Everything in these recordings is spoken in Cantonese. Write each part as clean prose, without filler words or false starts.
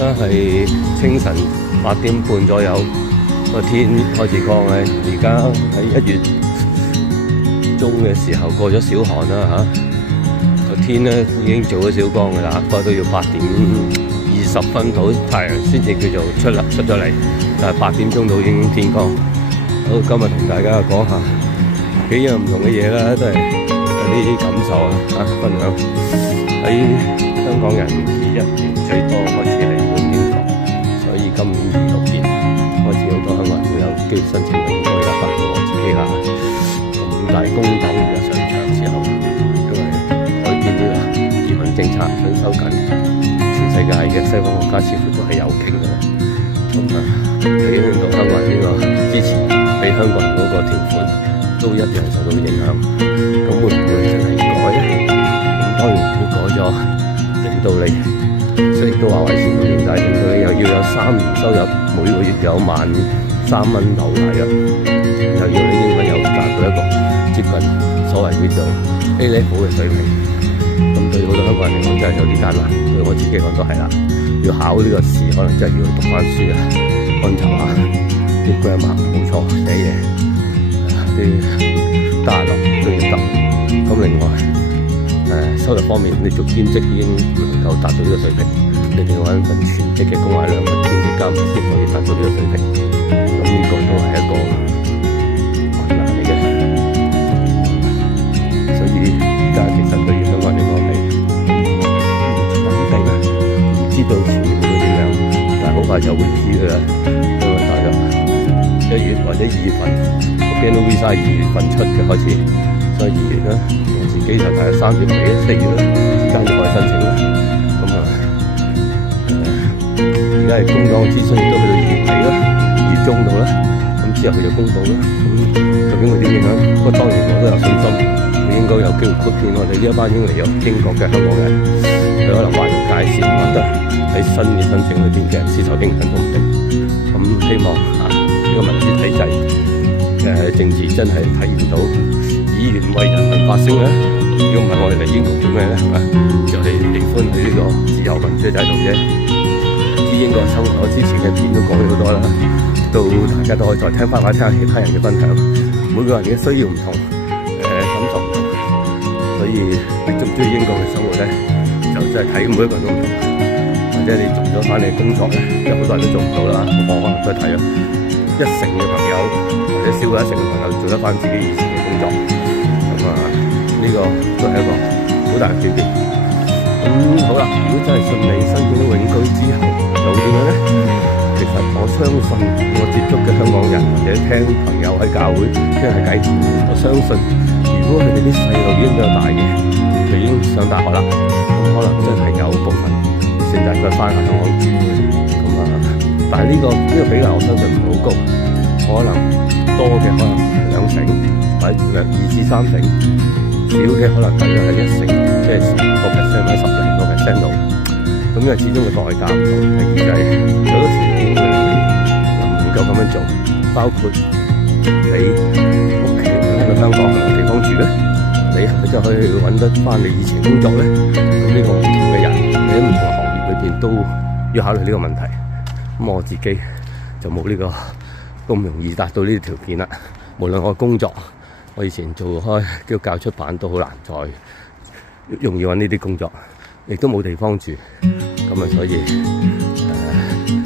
而家係清晨8點半左右，個天開始光咧。而家喺1月中嘅時候過咗小寒啦個天咧已經做咗小光㗎啦，不過都要8點20分到太陽先至叫做出咗嚟，但係8點鐘到已經天光。好，今日同大家講下幾樣唔同嘅嘢啦，都係有啲感受分享。喺香港人21年最多開始嚟本英國，所以今年26年開始好多香港人會有機會申請永居啦，包括我自己啦。咁但係工黨而家上場之後，因為改變呢個移民政策想收緊，全世界嘅西方國家似乎都係有傾嘅。咁睇到香港人呢個之前俾香港人嗰個條款都一樣受到影響，咁會唔會真係改咧？咁當然會改咗，令到你雖然都話維持不變，但係令到你又要有3年收入，每個月有13,000蚊頭大約，又要你英文又達到一個接近所謂叫做 A level 嘅水平，咁對好多香港人嚟講真係有啲艱難，對我自己講都係啦。要考呢個試，可能真係要去讀翻書溫習下啲 grammar， 冇錯，寫嘢啲大陸都要得。咁另外收入方面，你做兼職已經唔能夠達到呢個水平，你哋揾份全職嘅工或者2份兼職加埋先可以達到呢個水平。咁呢個都係一個困難嚟嘅。所以而家其實對於香港人嚟講係穩定啦，唔知道前面會點樣，但係好快就會知㗎啦。因為大約1月或者2月份，我驚到 visa 2月份出嘅開始，所以2月啦。自己就大約3月尾、4月啦之間就可以申請啦。咁而家係工黨諮詢都去到2月尾啦、2月中度啦。咁之後佢就公佈啦。咁究竟會點影響？不過當然我都有信心，佢應該有機會豁免我哋呢一班已經嚟咗英國嘅香港人，佢可能劃條界線，覺得喺新嘅申請裏邊嘅人士受影響都唔定。咁希望呢個民主體制政治真係體現到議員為人民發聲咧。如果唔係我哋嚟英國做咩咧？係嘛？就係喜歡佢呢個自由民主制度啫。啲英國生活，我之前嘅片都講咗好多啦，到大家都可以再聽翻或者聽下其他人嘅分享。每個人嘅需要唔同，感受唔同，所以你中唔中意英國嘅生活咧，就真係睇每一個人都唔同。或者你做咗翻你嘅工作咧，有好多人都做唔到啦。我可能都係睇咗1成嘅朋友，或者少過1成嘅朋友做得翻自己以前嘅工作。呢個都係一個好大嘅轉變。咁好啦，如果真係順利申請到永居之後，又會點樣咧？其實我相信我接觸嘅香港人或者聽朋友喺教會傾下偈，我相信如果佢哋啲細路已經比較大嘅，佢已經上大學啦，咁可能真係有部分選擇佢翻香港住。咁但係呢個比例我相信唔係好高，可能多嘅可能2成或者2至3成。少嘅可能大約係1成，即係10%或者10零個%度。咁因為始終嘅代價唔同，係預計有好多條件會能夠咁樣做，包括你屋企喺香港嘅地方住咧，你係咪真係可以揾得翻你以前工作咧？咁呢個唔同嘅人，你喺唔同嘅行業裏邊都要考慮呢個問題。咁我自己就冇呢個咁容易達到呢啲條件啦。無論我工作，我以前做開基督教出版都好難再容易揾呢啲工作，亦都冇地方住，咁所以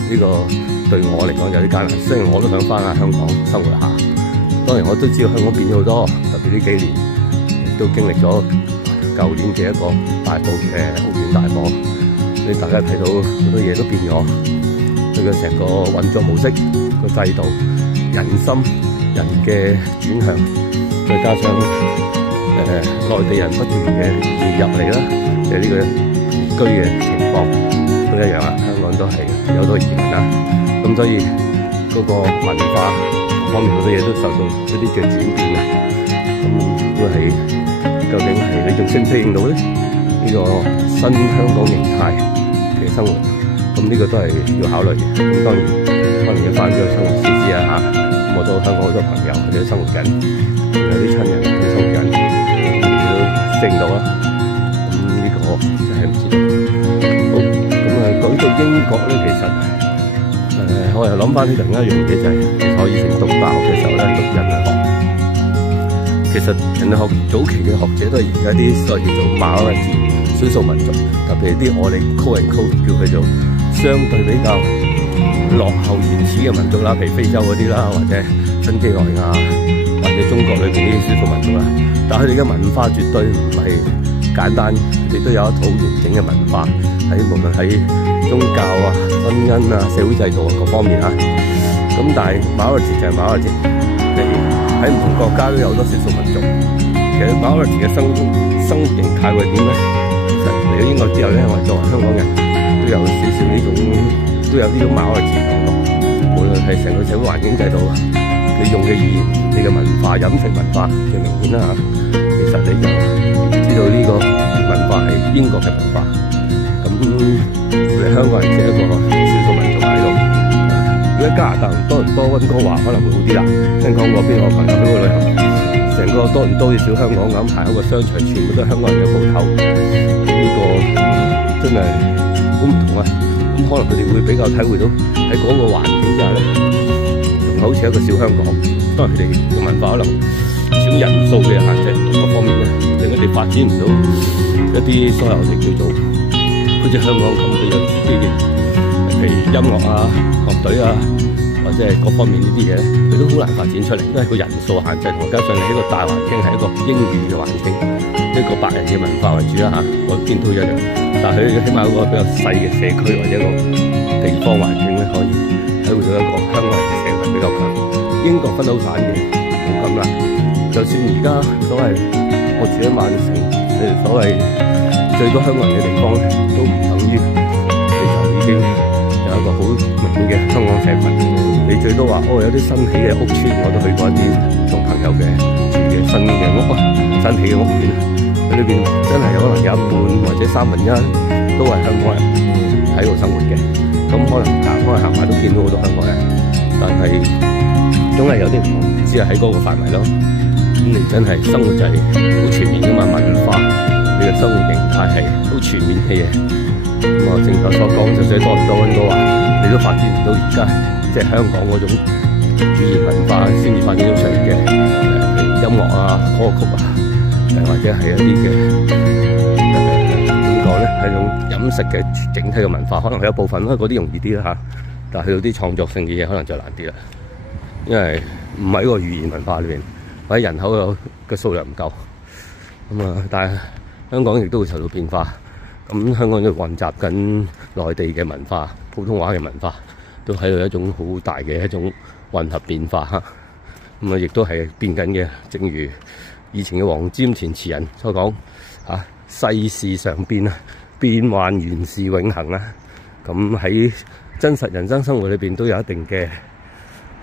呢個對我嚟講有啲艱難。雖然我都想翻下香港生活下，當然我都知道香港變咗好多，特別呢幾年亦都經歷咗舊年嘅一個大埔嘅屋苑大火，你大家睇到好多嘢都變咗，佢嘅成個運作模式、個制度、人心、人嘅轉向。再加上內地人不斷嘅移入嚟啦，即係呢個移居嘅情況都一樣啦。香港都係有好多移民啦，咁所以嗰個文化方面好多嘢都受到一啲嘅轉變嘅。咁會係究竟係你仲適唔適應到咧？呢個新香港形態嘅生活，咁呢個都係要考慮嘅。咁當然可能要翻咗去生活試試啊嚇。咁我都香港好多朋友佢哋都生活緊。有啲親人佢收緊，都適應到啦。咁呢個真係唔知道。好，咁講到英國咧，其我又諗翻呢另一樣嘢就係，其實我以前讀大學嘅時候咧，讀人類學，其實人類學早期嘅學者都係而家啲所謂叫做minority少數民族，特別係啲我哋 call and call 叫佢做相對比較落後原始嘅民族啦，譬如非洲嗰啲啦，或者新幾內亞或者中國裏邊啲少數民族啦。但係佢哋嘅文化絕對唔係簡單，佢哋都有一套完整嘅文化，喺無論喺宗教啊、婚姻啊、社會制度啊各方面啊。咁但係minority就係minority，喺唔同國家都有好多少數民族。其實minority嘅生活形態會點咧？其實嚟到英國之後咧，我哋作為香港人都有少少呢種，都有呢種minority感覺。無論係成個社會環境制度，你用嘅語言、你嘅文化、飲食文化最明顯啦嚇。其實你就知道呢個文化係英國嘅文化。咁我哋香港人只係一個少數民族喺度。如果喺加拿大同多倫多、溫哥華可能會好啲啦。聽講嗰邊我朋友去過旅行，成個多倫多好似小香港咁，行一個商場全部都係香港人嘅鋪頭。呢個真係好唔同啊！咁可能佢哋會比較體會到喺嗰個環境之下咧，仲好似一個小香港。當然佢哋嘅文化可能少人數嘅限制各方面咧，令佢哋發展唔到一啲所謂我哋叫做好似香港咁嘅有自己嘅，譬如音樂啊、樂隊啊，或者係各方面呢啲嘢咧，佢都好難發展出嚟，因為個人數限制，同加上你呢個大環境係一個英語嘅環境，一個白人嘅文化為主啦嚇，我見到一樣。但係佢起碼有一個比較細嘅社區或者一個地方環境咧，可以體會到一個香港人嘅社會比較強。英國分好散嘅，冇咁啦。就算而家所謂我住喺曼城，所謂最多香港人嘅地方咧，都唔等於你就已經有一個好明顯嘅香港社群。你最多話有啲新起嘅屋邨，我都去過一啲同朋友嘅住嘅新嘅屋啊，新起嘅屋苑，佢裏邊真係有可能有一半或者1/3都係香港人喺度生活嘅。咁可能行埋都見到好多香港人，但係總係有啲唔同，只係喺嗰個範圍咯。咁你真係生活就係好全面噶嘛，文化你嘅生活形態係好全面嘅嘢。咁啊，正如所講，就算多倫多溫哥華，你都發展唔到而家即係香港嗰種語言文化先至發展到出嚟嘅，譬如音樂啊、歌曲啊，或者係一啲嘅點講咧，係種飲食嘅整體嘅文化，可能有一部分嗰啲容易啲啦嚇，但係去到啲創作性嘅嘢，可能就難啲啦，因為唔喺個語言文化裏邊。或者人口嘅數量唔夠，咁啊，但係香港亦都會受到變化。咁香港都混雜緊內地嘅文化、普通話嘅文化，都喺度一種好大嘅一種混合變化嚇。咁啊，亦都係變緊嘅。正如以前嘅黃霑填詞人所講嚇，世事常變啊，變幻原是永恆啊。咁喺真實人生生活裏邊都有一定嘅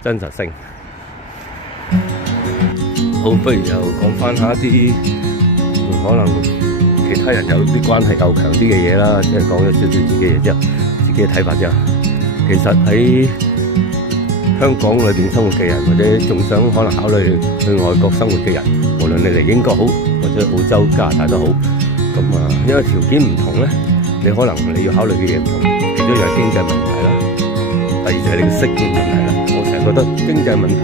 真實性。好，不如又講翻下一啲可能其他人有啲關係夠強啲嘅嘢啦，即係講咗少少自己嘅嘢之後，自己嘅睇法之後，其實喺香港裏邊生活嘅人，或者仲想可能考慮去外國生活嘅人，無論你嚟英國好，或者澳洲、加拿大都好，咁啊，因為條件唔同咧，你可能你要考慮嘅嘢唔同，其中一樣係經濟問題啦，第二就係你嘅適應問題啦。我成日覺得經濟問題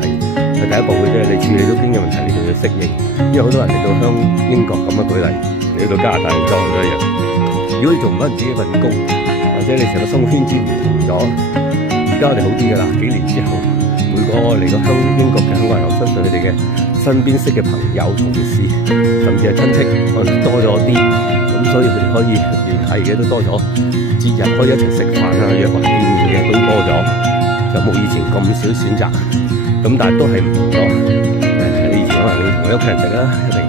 係第一步嘅啫，你處理到經濟問題，你就要適應。因為好多人嚟到英國咁樣舉例，嚟到加拿大、澳洲都一樣。如果你做唔翻自己份工，或者你成個生活圈子唔同咗，而家我哋好啲㗎啦。幾年之後，每個嚟到英國嘅香港人，我相信你哋嘅身邊識嘅朋友、同事，甚至係親戚，可能多咗啲。咁所以佢哋可以聯繫嘅都多咗，節日可以一齊食飯啊、約埋見面嘅都多咗，就冇以前咁少選擇。咁但係都係唔同咗。你以前可能你同你屋企人食啦，一定。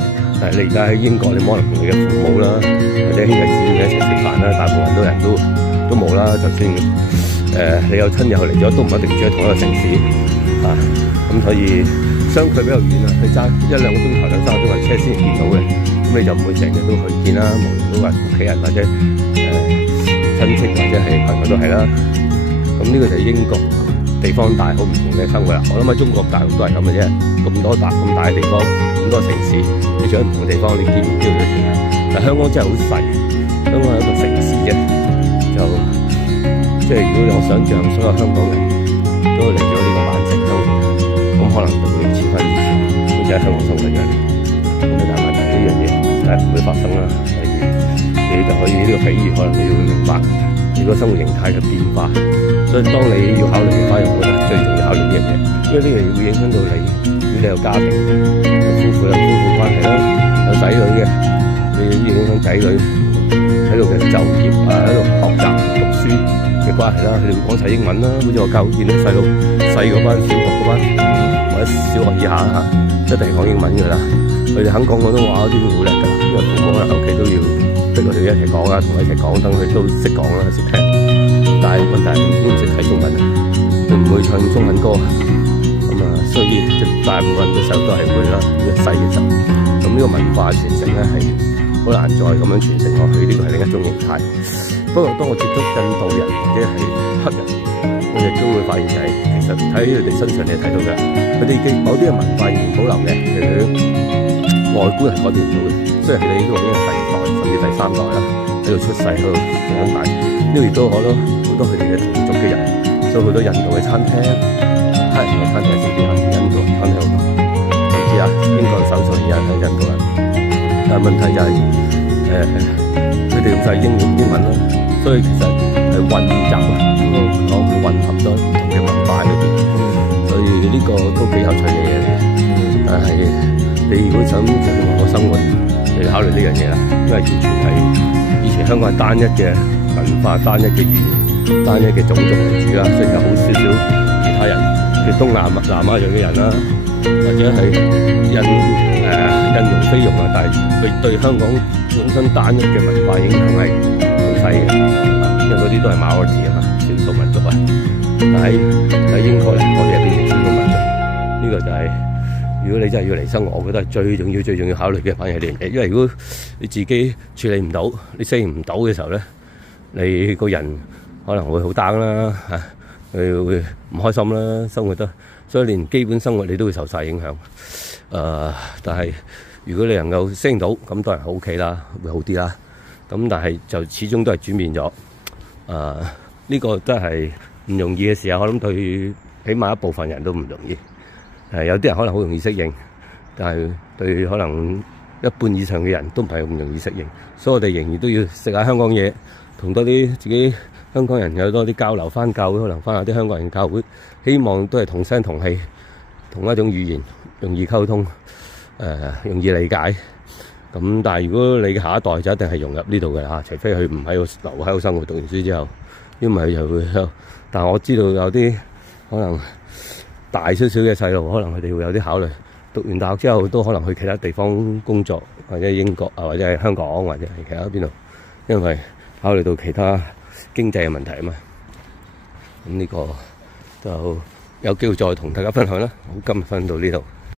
但係你而家喺英國，你冇可能同你嘅父母啦，或者兄弟姊妹一齊食飯啦。大部分人都冇啦。就算你有親友嚟咗，都唔一定住喺同一個城市啊。咁所以相距比較遠啊，你揸1-2個鐘頭、2-3個鐘頭車先見到嘅。咁你就唔會成日都去見啦。無論都係屋企人或者親戚或者係朋友都係啦。咁呢個就係英國。地方大，好唔同嘅生活啦。我諗喺中國大陸都係咁嘅啫，咁大嘅地方，咁多城市，你住喺唔同嘅地方，你見唔到佢哋。但香港真係好細，香港係一個城市啫，就即係如果我想象所有香港人都嚟咗呢個曼城生活，咁可能就會似翻以前好似喺香港生活一樣。咁但係問題呢樣嘢係唔會發生啦。所以你就可以呢個比喻，可能你會明白你個生活形態嘅變化。所以當你要考慮嘅話，我覺得最重要考慮呢樣嘢，因為呢樣嘢會影響到你。如果你有家庭、有夫婦關係啦，有仔女嘅，你要影響仔女喺度嘅就業啊，喺度學習讀書嘅關係啦。佢哋會講晒英文啦，好似我教見啲細路細嗰班、小學嗰班或者小學以下啦，一定係講英文㗎啦。佢哋肯講廣東話嗰啲好叻㗎，因為父母可能屋企都要逼佢哋一齊講啊，同佢一齊講，等佢都識講啦，識聽。但係問題係都唔識睇中文啊，佢唔會唱中文歌咁啊，所以大部分嘅時候都係會啦，一細嘅時候。咁呢個文化傳承咧係好難再咁樣傳承落去，呢個係另一種形態。不過當我接觸印度人或者係黑人，我亦都會發現就係其實喺佢哋身上你睇到嘅，佢哋嘅某啲嘅文化仍然保留嘅，譬如外觀係改變唔到嘅。雖然佢哋呢個已經係第二代甚至第三代啦，喺度出世喺度長大，呢個亦都好多佢哋嘅同族嘅人，所以好多印度嘅餐廳、黑人嘅餐廳少啲啊，印度餐廳好多。甚至啊，英國首相而家係印度人，但係問題就係佢哋用晒英文啦，所以其實係混雜啊，我混合咗唔同嘅文化裏邊，所以呢個都幾有趣嘅嘢嚟。但係你如果想同我生活，你要考慮呢樣嘢啦，因為完全係以前香港係單一嘅文化、單一嘅語言、單一嘅種族為主啦，雖然有好少少其他人嘅東南亞裔嘅人啦，或者係印傭菲傭啊，但係佢對香港本身單一嘅文化影響係好細嘅，因為嗰啲都係minority啊嘛，少數民族啊。但係喺英國咧，我哋係變成少數民族，呢個就係。如果你真係要嚟生活，我覺得最重要考慮嘅反而係呢樣嘢，因為如果你自己處理唔到，你適應唔到嘅時候咧，你個人可能會好 down 啦，佢會唔開心啦，生活得，所以連基本生活你都會受晒影響。但係如果你能夠適應到，咁當然係 OK 啦，會好啲啦。咁但係就始終都係轉變咗。呢個真係唔容易嘅時候，我諗對起碼一部分人都唔容易。有啲人可能好容易適應，但係對可能一半以上嘅人都唔係咁容易適應，所以我哋仍然都要食下香港嘢，同多啲自己香港人有多啲交流，翻教會可能翻下啲香港人教會，希望都係同聲同氣，同一種語言，容易溝通，容易理解。咁但係如果你嘅下一代就一定係融入呢度嘅啦，除非佢唔喺度留喺度生活，讀完書之後，因為又會。但係我知道有啲可能大少少嘅細路，可能佢哋會有啲考慮，讀完大學之後都可能去其他地方工作，或者英國啊，或者係香港，或者係其他邊度，因為考慮到其他經濟嘅問題啊嘛。咁呢個就有機會再同大家分享啦。好，今日分享到呢度。